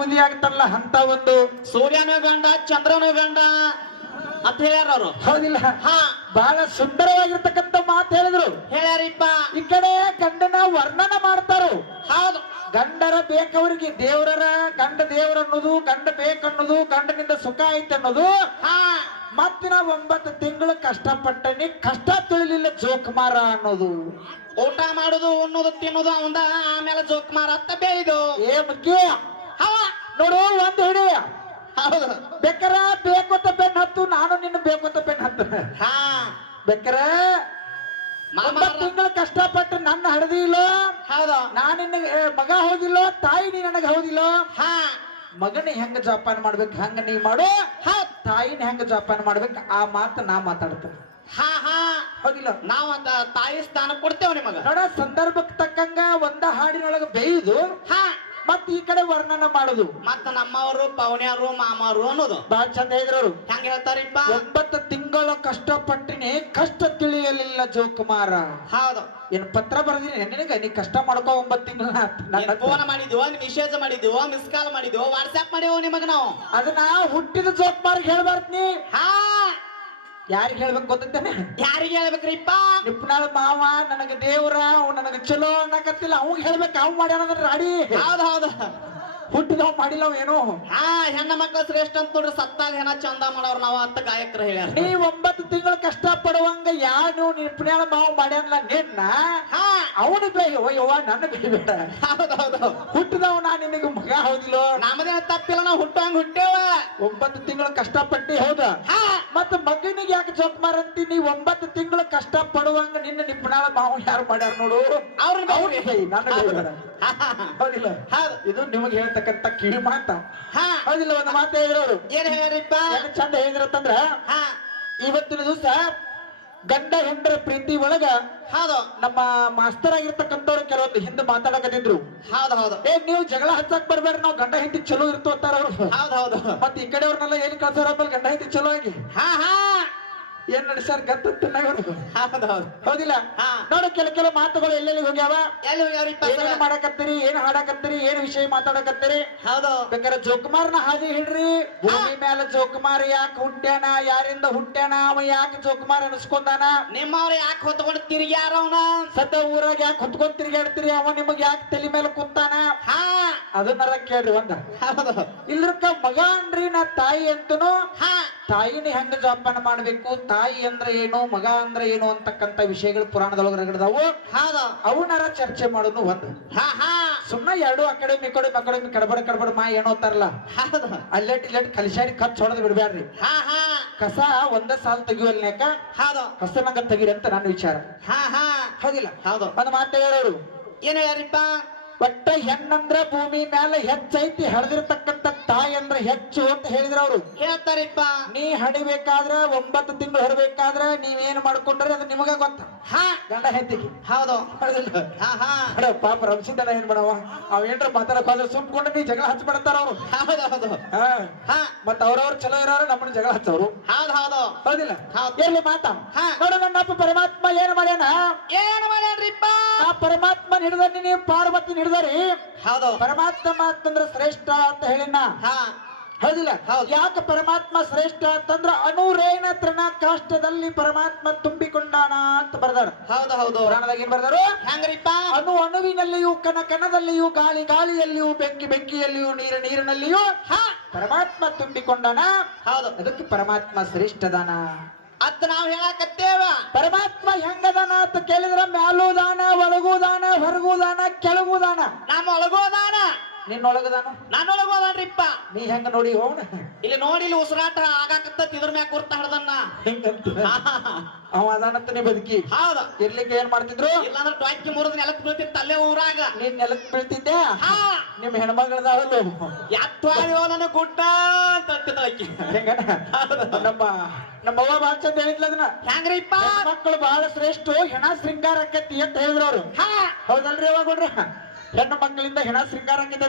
ಮದುವೆ ಆಗ್ತಾರಲ್ಲ ಅಂತ ಒಂದು ಸೂರ್ಯನ ಗಂಡ ಚಂದ್ರನ ಗಂಡ ಅಂತ ಹೇಳ್ಯಾರ ಅವರು. ಹೌದಿಲ್ಲ? ಹಾ, ಬಹಳ ಸುಂದರವಾಗಿರ್ತಕ್ಕಂಥ ಮಾತು ಹೇಳಿದ್ರು. ಹೇಳ್ಯಾರಿಪ್ಪ. ಈ ಕಡೆ ಗಂಡನ ವರ್ಣನ ಮಾಡ್ತಾರು. ಹೌದು, ಗಂಡರ ಬೇಕವ್ರಿಗೆ ದೇವರ ಗಂಡ ದೇವ್ರ ಅನ್ನೋದು, ಗಂಡ ಬೇಕನ್ನೋದು, ಗಂಡನಿಂದ ಸುಖ ಐತೆ ಅನ್ನೋದು. ಹಾ, ಮತ್ತಿನ 9 ತಿಂಗಳು ಕಷ್ಟಪಟ್ಟನಿ, ಕಷ್ಟ ತಿಳಿಲಿಲ್ಲ ಜೋಕುಮಾರ ಅನ್ನೋದು. ಊಟ ಮಾಡುದು ಉಣ್ಣೋದು ತಿನ್ನೋದು ಅವಂದ, ಆಮೇಲೆ ಜೋಕುಮಾರ ಅಂತ ಬೇಯ್ದು. ಏ ಮುಖ್ಯ ನೋಡು, ಒಂದು ಹಿಡಿ. ಹೌದು, ಬೇಕಾರ ಬೇಕೊತ್ತ ಬೆನ್ ಹತ್ತು, ನಾನು ನಿನ್ನ ಬೇಕೊತ್ತ ಬೆನ್ ಹತ್ತು. ಹಾ, ಬೇಕಾರ 9 ತಿಂಗಳು ಕಷ್ಟಪಟ್ಟು ನನ್ನ ಹಡದಿಲ್ಲೋ, ಹೌದು, ನಾನು ನಿನಗೆ ಮಗ ಹೌದಿಲ್ಲೋ, ತಾಯಿ ನೀ ನನಗೆ ಹೌದಿಲ್ಲೋ. ಹಾ, ಮಗನ ಹೆಂಗ ಜೋಪಾನ ಮಾಡ್ಬೇಕು ಹಂಗ ನೀ ಮಾಡು, ತಾಯಿನ ಹೆಂಗ ಜೋಪಾನ ಮಾಡ್ಬೇಕು ಆ ಮಾತು ನಾ ಮಾತಾಡ್ತೇನೆ. ಹಾ, ಹಾ, ಹೌದಿಲ್ಲ? ನಾವ್ ತಾಯಿ ಸ್ಥಾನ ಕೊಡ್ತೇವ ನಿಮಗ. ನೋಡ, ಸಂದರ್ಭಕ್ಕೆ ತಕ್ಕಂಗ ಒಂದ ಹಾಡಿನೊಳಗ ಬೇಯುದು, ಹಾ, ಮತ್ ಈ ಕಡೆ ವರ್ಣನ ಮಾಡುದು. ಮತ್ತ ನಮ್ಮವರು ಪವನ್ಯರು ಮಾಮರು ಅನ್ನೋದು ಬಾಳ ಚಂದ ಹೇಳಿದ್ರು. ಹೆಂಗ ಹೇಳ್ತಾರಿಪ್ಪ? 9 ತಿಂಗಳು ಕಷ್ಟಪಟ್ಟಿನಿ, ಕಷ್ಟ ತಿಳಿಯಲಿಲ್ಲ ಜೋಕುಮಾರ. ಹೌದು, ಏನ್ ಪತ್ರ ಬರ್ದಿನಿ ನಿನಗ, ನೀ ಕಷ್ಟ ಮಾಡ್ಕೋ 9 ತಿಂಗಳ. ಫೋನ್ ಮಾಡಿದ್ವು, ಮೆಸೇಜ್ ಮಾಡಿದ್ವು, ಮಿಸ್ ಕಾಲ್ ಮಾಡಿದ್ವು, ವಾಟ್ಸ್ಆಪ್ ಮಾಡಿವು ನಿಮಗ ನಾವು. ಅದನ್ನ ಹುಟ್ಟಿದ ಜೋಕುಮಾರಿಗೆ ಹೇಳ್ಬಾರ್ದು. ಹಾ, ಯಾರಿಗೆ ಹೇಳ್ಬೇಕು ಗೊತ್ತೇನೆ? ಯಾರಿಗೆ ಹೇಳ್ಬೇಕ್ರಿಪ್ಪ? ನಿಪ್ನಾಳ ಮಾವ ನನಗ ದೇವ್ರ, ಅವ್ ನನಗ ಚಲೋ ಅನ್ನಕತ್ತಿಲ್ಲ, ಅವಂಗ ಹೇಳ್ಬೇಕು. ಅವ್ ಮಾಡ್ಯಾನ ರಾಡಿ. ಹೌದು, ಹೌದು, ಹುಟ್ಟಿದವ್ ಮಾಡಿಲ್ಲ ಅವ್ ಏನು. ಹಾ, ಹೆಣ್ಣ ಮಕ್ಕಳ ಶ್ರೇಷ್ಠ ಅಂತ ನೋಡ್ರಿ, ಸತ್ತಾಗ ಹೆಣ ಚಂದ ಮಾಡೋರು ನಾವು ಅಂತ ಗಾಯಕರು ಹೇಳ್ಯಾರ. ನೀ 9 ತಿಂಗಳು ಕಷ್ಟ ಪಡುವಂಗ ಯಾರು ನಿಪ್ನಾಳ ಮಾವ ಮಾಡ್ಯಾನಲ್ಲ ನಿನ್ನ, ಹಾ, ಅವನು ಬೇಯವ್ವ, ನನ್ನ ಬೇಯಬೇಡ. ಹೌದೌದು, ಹುಟ್ಟಿದವ್ ನಾ ನಿನಗ ಮಗ ಹೌದಿಲ್ಲೋ. ನಮ್ಮದೇನ ತಪ್ಪಿಲ್ಲ, ನಾವು ಹುಟ್ಟುವಂಗ ಹುಟ್ಟೇವ. 9 ತಿಂಗಳು ಕಷ್ಟಪಟ್ಟಿ, ಹೌದ? ಹಾ, ಮತ್ತ ಮಗನಿಗೆ ಯಾಕೆ ಜೋಕುಮಾರ ಅಂತೀನಿ? 9 ತಿಂಗಳು ಕಷ್ಟ ಪಡುವಂಗ ನಿನ್ನ ನಿಪ್ನಾಳ ಮಾವ ಯಾರು ಮಾಡ್ಯಾರ ನೋಡು, ಅವ್ರನ್ನ ಅವ್ರಿಗೆ ಬೈ, ನನ್ನ ಬೇಯಬೇಡ. ಹೌದಿಲ್ಲ? ಹೌದು, ಇದು ನಿಮಗೆ ಹೇಳ್ತಕ್ಕಂತ ಕಿವಿ ಮಾತ. ಹಾ, ಹೌದಿಲ್ಲ? ಒಂದು ಮಾತು ಹೇಳಿದ್ರು. ಏನ್ ಹೇಳ್ಯಾರಿಪ್ಪ? ಯಾಕೆ ಚಂದ ಹೇಳಿದ್ರಂದ್ರ, ಹಾ, ಇವತ್ತಿನ ದಿವಸ ಗಂಡ ಹೆಂಡರ ಪ್ರೀತಿ ಒಳಗ ಹೌದು, ನಮ್ಮ ಮಾಸ್ತರ್ ಆಗಿರ್ತಕ್ಕಂಥವ್ರು ಕೆಲವೊಂದು ಹಿಂದೆ ಮಾತಾಡಕತ್ತಿದ್ರು. ಹೌದು, ಹೌದು, ನೀವು ಜಗಳ ಹಚ್ಚಕ್ ಬರ್ಬೇಡ್ರಿ, ನಾವು ಗಂಡ ಹೆಂಡತಿ ಚಲೋ ಇರ್ತು ಅಂತಾರ ಅವ್ರು. ಹೌದು, ಹೌದು, ಮತ್ತೆ ಈ ಕಡೆಯವ್ರನ್ನೆಲ್ಲ ಏನ್ ಕಳ್ಸಾರ ಗಂಡ ಹೆಂಡತಿ ಚಲೋ ಆಗಿ ಹಾ, ಹಾ, ಏನ್ ನಡೆಸಾರ ಗತ್ತನ್ನ ಇವ್ರು. ಹೌದು, ಹೌದು, ಹೌದಿಲ್ಲ? ಹಾ, ನೋಡಿ, ಕೆಲವು ಮಾತುಗಳು ಎಲ್ಲೆಲ್ಲಿ ಹೋಗ್ಯಾವ. ಎಲ್ಲಿ ಹೋಗ್ಯಾರಿಪ್ಪ? ಏನೇನ್ ಮಾಡಕತ್ತೀರಿ, ಏನ್ ಹಾಡಕತ್ತೀರಿ, ಏನ್ ವಿಷಯ ಮಾತಾಡಕತ್ತೀರಿ? ಹೌದು, ಬೇಕಾದ್ರೆ ಜೋಕುಮಾರ್ನ ಹಾದಿ ಹಿಡ್ರಿ. ಭೂಮಿ ಮೇಲೆ ಜೋಕುಮಾರ್ ಯಾಕೆ ಹುಟ್ಟ್ಯಾನ, ಯಾರಿಂದ ಹುಟ್ಟ್ಯಾನ, ಅವ ಯಾಕೆ ಜೋಕುಮಾರ್ ಅನಿಸ್ಕೊಂಡಾನ, ನಿಮ್ಮವ್ರ ಯಾಕೆ ಹೊತ್ಕೊಂಡು ತಿರುಗ್ಯಾರ ಅವನ, ಸದ್ದ ಊರಾಗ ಯಾಕೆ ಹೊತ್ಕೊಂಡ್ ತಿರ್ಗಾಡ್ತೀರಿ, ಅವ ನಿಮಗ್ ಯಾಕೆ ತಲೆ ಮೇಲೆ ಕುಂತಾನ, ಹಾ, ಅದನ್ನಾರ ಕೇಳ್ರಿ ಒಂದ. ಹೌದು, ಇಲ್ರಕ್ಕ ಮಗ ಅನ್ರಿ ನಾ ತಾಯಿ ಅಂತನು, ಹಾ, ತಾಯಿನ ಹೆಂಗ ಜೋಪಾನ ಮಾಡ್ಬೇಕು, ತಾಯಿ ಅಂದ್ರೆ ಏನು, ಮಗ ಅಂದ್ರೆ ಏನು ಅಂತಕ್ಕಂತ ವಿಷಯಗಳು ಪುರಾಣದೊಳಗ ರಗಡದವು. ಹೌದು, ಅವನಾರ ಚರ್ಚೆ ಮಾಡೋದು ಒಂದು. ಹಾ, ಹಾ, ಸುಮ್ಮನೆ ಎರಡು ಅಕಾಡೆಮಿ ಕಡಬಡ ಮಾ ಏನೋತಾರಲ್ಲ, ಹೌದು, ಅಲ್ಲೆಟ್ ಇಲ್ಲೆಟ್ ಕಲಿಸಾಡಿ ಖರ್ಚು ಹೊಡೆದು ಬಿಡ್ಬ್ಯಾಡ್ರಿ. ಹಾ, ಹಾ, ಕಸ ಒಂದ ಸಾಲ ತೆಗಿವಲ್ನ್ಯಾಕ ಹೌದು, ಹಸನಂಗ ತೆಗೀರಿ ಅಂತ ನನ್ನ ವಿಚಾರ. ಹಾ, ಹಾ, ಹೌದಿಲ್ಲ? ಹೌದು, ಒಂದು ಮಾತು ಹೇಳೋರು, ಏನ್ ಹೇಳ್ಯಾರಿಪ್ಪ? ಒಟ್ಟ ಹೆಣ್ಣಂದ್ರ ಭೂಮಿ ಮೇಲೆ ಹೆಚ್ಚೈತಿ, ಹಡ್ದಿರ್ತಕ್ಕಂಥ ತಾಯಿ ಅಂದ್ರ ಹೆಚ್ಚು ಅಂತ ಹೇಳಿದ್ರ ಅವ್ರು. ಹೇಳ್ತಾರಿಪ್ಪ. ನೀ ಹಡಿಬೇಕಾದ್ರ 9 ತಿಂಗಳು ಹಡಬೇಕಾದ್ರ ನೀವೇನ್ ಮಾಡ್ಕೊಂಡ್ರಿ ಅದು ನಿಮಗ ಗೊತ್ತ. ಹಾ, ಗಂಡ ಹೆಂಡತಿಗೆ. ಹೌದು, ಹಾ, ಹಾ, ಪಾಪ ರಂಸಿದ್ದನ ಏನ್ ಮಾಡವ, ಅವ್ ಏನ್ರ ಮಾತಾಡಕ್ ಹೋದ್ರೆ ಸುಮ್ಕೊಂಡು ನೀ ಜಗಳ ಹಚ್ಬಿಡ್ತಾರ ಅವ್ರು. ಹೌದು, ಹೌದು, ಹಾ, ಮತ್ತ ಅವ್ರವ್ರು ಚಲೋ ಇರೋರು ನಮ್ಮನ್ನ ಜಗಳ ಹಚ್ಚವ್ರು. ಹೌದು, ಹೌದು, ಹೌದಿಲ್ಲ? ಹೌದು. ಎಲ್ಲಿ ಮಾತಾ ನೋಡು, ನನ್ನಪ್ಪ ಪರಮಾತ್ಮ ಏನ್ ಮಾಡ್ಯಾನ, ಏನ್ ಮಾಡ್ಯಾನ್ರಿಪ್ಪ? ಆ ಪರಮಾತ್ಮನ ಹಿಡಿದನಿ, ನೀವು ಪಾರ್ವತಿನ ಹಿಡಿದರಿ. ಹೌದು, ಪರಮಾತ್ಮ ಅಂತಂದ್ರ ಶ್ರೇಷ್ಠ ಅಂತ ಹೇಳಿನ. ಹಾ, ಹೌದಿಲ್ಲ? ಹೌದು. ಯಾಕೆ ಪರಮಾತ್ಮ ಶ್ರೇಷ್ಠ ಅಂತಂದ್ರ ಅನುರೇಣ ತೃಣ ಕಾಷ್ಟದಲ್ಲಿ ಪರಮಾತ್ಮ ತುಂಬಿಕೊಂಡಾನ ಅಂತ ಬರ್ದಾರ. ಹೌದು, ಹೌದು, ಪುರಾಣದಾಗ ಏನ್ ಬರ್ದಾರು? ಹೆಂಗ್ರಿಪ್ಪ? ಅಣುವಿನಲ್ಲಿಯೂ ಕಣದಲ್ಲಿಯೂ ಗಾಳಿಯಲ್ಲಿಯೂ ಬೆಂಕಿಯಲ್ಲಿಯೂ ನೀರಿನಲ್ಲಿಯೂ ಹಾ, ಪರಮಾತ್ಮ ತುಂಬಿಕೊಂಡಾನ. ಹೌದು, ಅದಕ್ಕೆ ಪರಮಾತ್ಮ ಶ್ರೇಷ್ಠದಾನ ಅದ್ ನಾವ್ ಹೇಳಕತ್ತೇವ. ಪರಮಾತ್ಮ ಹೆಂಗದಾನ ಅಂತ ಕೇಳಿದ್ರ ಮ್ಯಾಲುದಾನ, ಒಳಗುದಾನ, ಹೊರಗುದಾನ, ಕೆಳಗುದಾನ. ನಮ್ಮ ಒಳಗೋದಾನ, ನಿನ್ನೊಳಗದಾನ, ನಾನೊಳಗೋದಾನ್ರಿಪ್ಪ. ನೀ ಹೆಂಗ ನೋಡಿ ಅವನ ಇಲ್ಲಿ ನೋಡಿ, ಇಲ್ಲಿ ಉಸಿರಾಟ ಆಗಾಕತ್ತ ಇದ್ರ ಮ್ಯಾಗ ಕೂರ್ತ ಹಡ್ದನ್ನ. ಹೆಂಗಂತ ಅವ ಅದಾನಂತ ನೀ ಬದುಕಿ ಹೌದು, ಇರ್ಲಿಕ್ಕೆ ಏನ್ ಮಾಡ್ತಿದ್ರು? ಇಲ್ಲಾಂದ್ರೆ ಟ್ವಾಕಿ ಮುರಿದ್ ನೆಲಕ್ ಬೀಳ್ತಿತ್ತು ಅಲ್ಲೇ ಊರಾಗ. ನೀನ್ ನೆಲಕ್ ಬೀಳ್ತಿದ್ದೆ. ಹಾ, ನಿಮ್ ಹೆಣ್ಮಗಳದಾವಲ್ಲ ಯಾತ್ವಾಯೋ ನನ್ನ ಗುಡ್ಡ ಅಂತ ಅಂತಿದ್ದ ಆಕಿ. ಹೆಂಗನ ನಮ್ಮವ್ವ ಬಾಳ ಚಂದ ಹೇಳಿದ್ಲ ಅದನ್ನ. ಹೆಂಗ್ರಿಪ್ಪ? ಮಕ್ಕಳು ಬಹಳ ಶ್ರೇಷ್ಠ, ಹೆಣ ಶೃಂಗಾರ ಆಕತಿ ಅಂತ ಹೇಳಿದ್ರು ಅವ್ರು. ಹಾ, ಹೌದಲ್ರಿ? ಅವಾಗ ಹೆಣ್ಣು ಮಕ್ಕಳಿಂದ ಹೆಣ ಶೃಂಗಾರ ಆಗಿದೆ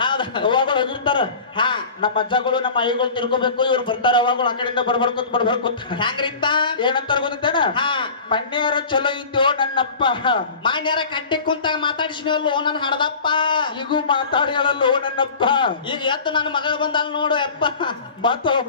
ಹೌದ ಅವಾಗಳು ಹೋಗಿರ್ತಾರ ಹಾ ನಮ್ಮ ಅಜ್ಜಗಳು ನಮ್ಮ ಐಗಳು ತಿರ್ಕೋಬೇಕು ಇವ್ರು ಬರ್ತಾರ ಅವಾಗಳು ಆ ಕಡೆಯಿಂದ ಬರ್ಬರ್ಕೊತ್ ಹೆಂಗ್ರಿಪ್ಪ ಏನಂತಾರ ಗೊತ್ತೇನ ಹಾ ಮನ್ಯಾರ ಚಲೋ ಇದ್ದೋ ನನ್ನಪ್ಪ ಮಾನ್ಯಾರ ಕಟ್ಟಿ ಕುಂತಾಗ ಮಾತಾಡಿಸಿನಲ್ಲೋ ನನ್ ಹಡದಪ್ಪ ಈಗೂ ಮಾತಾಡಿ ಹೇಳಲ್ಲೋ ನನ್ನಪ್ಪ ಈಗ ಎತ್ತು ನನ್ನ ಮಗಳು ಬಂದಾಳ ನೋಡು ಯಪ್ಪ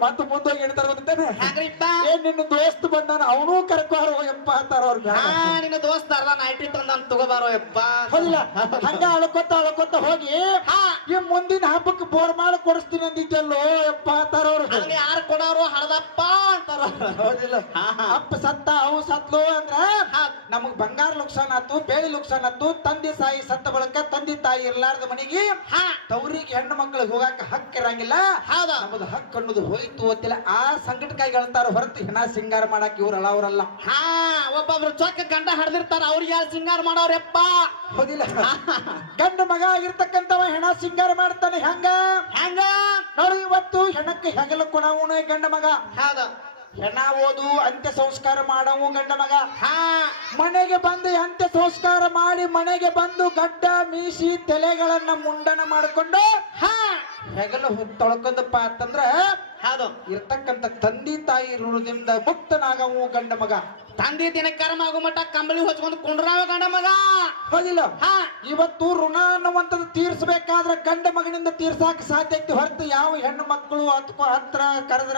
ಮತ್ತ ಮುಂದೋಗಿ ಹೇಳ್ತಾರ ಗೊತ್ತೇನೆ ಹೆಂಗ್ರಿಪ್ಪ ಏನ್ ನಿನ್ನ ದೋಸ್ತ್ ಬಂದಾನ ಅವನು ಕರ್ಕೋರು ಎಪ್ಪ ಅಂತಾರ ಅವ್ರ ಹಾ ನಿನ್ನ ದೋಸ್ತ ಅರ್ಧ ನೈಟಿ ತಂದ್ ತಗೋಬಾರೋ ಯಪ್ಪ ಹೌದಿಲ್ಲ ಹಂಗ ಅಳ್ಕೊತ ಹೋಗಿ ಹಾ ಈ ಮುಂದಿನ ಹಬ್ಬಕ್ಕೆ ಬೋರ್ ಮಾಡಿ ಕೊಡಿಸ್ತೀನಿ ಅಂದಿದ್ದಲ್ಲೋ ಎಪ್ಪ ಅಂತಾರ ಅವ್ರು ಅದನ್ನ ಯಾರು ಕೊಡೋರು ಹಡದಪ್ಪ ಅಂತಾರ ಹೌದಿಲ್ಲ ಹಾ ಹಾ ಅಪ್ಪ ಸತ್ತ ಅವು ಸತ್ಲು ಅಂದ್ರ ಹಾ ನಮಗ್ ಬಂಗಾರ ಲುಕ್ಸಾನ್ ಆತು ಬೇಳಿ ಲುಕ್ಸಾನ್ ಆತು ತಂದೆ ಸಾಯಿ ಸತ್ತ ಬಳಕ ತಂದೆ ತಾಯಿ ಇರ್ಲಾರ್ದ ಮನೆಗೆ ಹಾ ತವ್ರಿಗೆ ಹೆಣ್ಣು ಮಕ್ಕಳಿಗೆ ಹೋಗಾಕ ಹಕ್ಕ ಇರಂಗಿಲ್ಲ ಹೌದಾ ನಮ್ಮದು ಹಕ್ಕು ಅನ್ನೋದು ಹೋಯ್ತು ಗೊತ್ತಿಲ್ಲ ಆ ಸಂಕಟಕ್ಕಾಗಿ ಹೇಳ್ತಾರ ಹೊರತು ಹೆಣ ಸಿಂಗಾರ ಮಾಡಾಕ ಇವ್ರಲ್ಲ ಅವರಲ್ಲ ಹಾ ಒಬ್ಬೊಬ್ರು ಚೊಕ್ಕ ಗಂಡ ಹಡ್ದಿರ್ತಾರ ಅವ್ರಿಗೆ ಯಾರು ಸಿಂಗಾರ ಮಾಡೋರಪ್ಪ ಹೌದಿಲ್ಲ ಗಂಡು ಮಗ ಆಗಿರ್ತಕ್ಕಂಥವ ಹೆಣ ಸಿಂಗಾರ ಮಾಡ್ತಾನೆ ಹೆಂಗ ಹೆಂಗ ನೋಡಿ ಇವತ್ತು ಹೆಣಕ್ಕೆ ಹೆಗಲು ಕೊಡವನು ಗಂಡ ಮಗ ಹೌದು ಹೆಣ ಓದು ಅಂತ್ಯ ಸಂಸ್ಕಾರ ಮಾಡವು ಗಂಡ ಮಗ ಹಾ ಮನೆಗೆ ಬಂದು ಅಂತ್ಯ ಸಂಸ್ಕಾರ ಮಾಡಿ ಮನೆಗೆ ಬಂದು ಗಡ್ಡ ಮೀಸಿ ತಲೆಗಳನ್ನ ಮುಂಡನ ಮಾಡಿಕೊಂಡು ಹಾ ಹೆಗಲು ತೊಳ್ಕೊಂಡಪ್ಪ ಅಂತಂದ್ರ ಹೌದು ಇರ್ತಕ್ಕಂಥ ತಂದೆ ತಾಯಿ ಋಣದಿಂದ ಮುಕ್ತನಾಗವು ಗಂಡ ಮಗ ತಂದೆ ದಿನ ಕರ್ಮ ಆಗೋ ಮಟ್ಟ ಕಂಬಳಿ ಹೊಚ್ಕೊಂಡು ಕುಂಡ್ರಾವ ಗಂಡ ಮಗ ಹೌದಿಲ್ಲ ಹಾ ಇವತ್ತು ಋಣ ಅನ್ನುವಂಥದ್ದು ತೀರ್ಸ್ಬೇಕಾದ್ರೆ ಗಂಡ ಮಗನಿಂದ ತೀರ್ಸಾಕ ಸಾಧ್ಯ ಐತಿ ಹೊರತು ಯಾವ ಹೆಣ್ಣು ಮಕ್ಕಳು ಹತ್ರ ಕರೆದ್ರ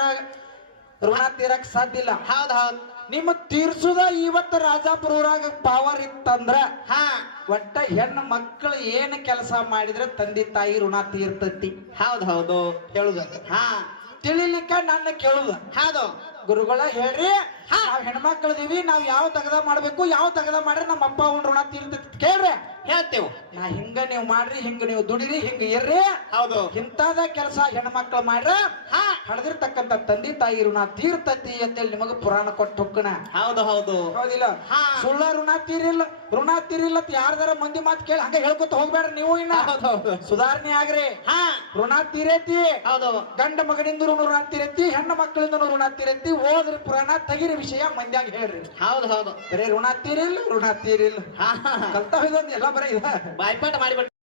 ಋಣ ತೀರಕ್ ಸಾಧ್ಯ ಇಲ್ಲ ಹೌದ್ ಹೌದ್ ನಿಮ್ಮ ತೀರ್ಸುದ ಇವತ್ತು ರಾಜಾಪುರ ಊರಾಗ ಪವರ್ ಇತ್ತಂದ್ರ ಹಾ ಒಟ್ಟ ಹೆಣ್ಣು ಮಕ್ಕಳು ಏನ್ ಕೆಲಸ ಮಾಡಿದ್ರೆ ತಂದೆ ತಾಯಿ ಋಣ ತೀರ್ತತಿ ಹೌದ್ ಹೌದು ಹೇಳುದ ಹಾ ತಿಳಿಲಿಕ್ಕ ನನ್ನ ಕೇಳುದ ಹೌದು ಗುರುಗಳ ಹೇಳ್ರಿ ನಾವ್ ಹೆಣ್ಮಕ್ಳದೀವಿ ನಾವ್ ಯಾವ ತಗದ ಮಾಡ್ಬೇಕು ಯಾವ ತಗದ ಮಾಡ್ರಿ ನಮ್ಮ ಅಪ್ಪ ಅವ್ನ ಋಣ ತೀರ್ತತಿ ಕೇಳ್ರಿ ಹೇಳ್ತೇವ್ ನಾ ಹಿಂಗ ನೀವು ಮಾಡ್ರಿ ಹಿಂಗ ನೀವು ದುಡಿರಿ ಹಿಂಗ ಇರ್ರಿ ಹೌದು ಇಂತಾದ ಕೆಲಸ ಹೆಣ್ಮಕ್ಳು ಮಾಡ್ರ ಹಾ ಹಡದಿರ್ತಕ್ಕಂಥ ತಂದೆ ತಾಯಿ ಋಣ ತೀರ್ತತಿ ಅಂತೇಳಿ ನಿಮಗ ಪುರಾಣ ಕೊಟ್ಟು ಹೊಕ್ಕಣ ಹೌದು ಹೌದು ಹೌದಿಲ್ಲ ಹಾ ಸುಳ್ಳ ಋಣ ತೀರಿಲ್ಲ ಅಂತ ಯಾರ್ದಾರ ಮಂದಿ ಮಾತು ಕೇಳಿ ಹಂಗ ಹೇಳ್ಕೊತ ಹೋಗ್ಬೇಡ್ರಿ ನೀವು ಇನ್ನ ಹೌದು ಹೌದು ಸುಧಾರಣೆ ಆಗ್ರಿ ಹಾ ಋಣ ತೀರೈತಿ ಹೌದು ಗಂಡ ಮಗನಿಂದ ಋಣ ತೀರೈತಿ ಹೆಣ್ಣು ಮಕ್ಕಳಿಂದ ಋಣ ತೀರೈತಿ ಓದ್ರಿ ಪುರಾಣ ತೆಗಿರಿ ವಿಷಯ ಮಂದ್ಯಾಗ ಹೇಳ್ರಿ ಹೌದು ಹೌದು ಬರೀ ಋಣ ತೀರಿಲ್ಲ ಹಾ ಕಲ್ತಾವ್ ಇದೊಂದು ಎಲ್ಲ ಬರೀ ಇದ ಬಾಯ್ಪಾಠ ಮಾಡಿಬಿಟ್ಟು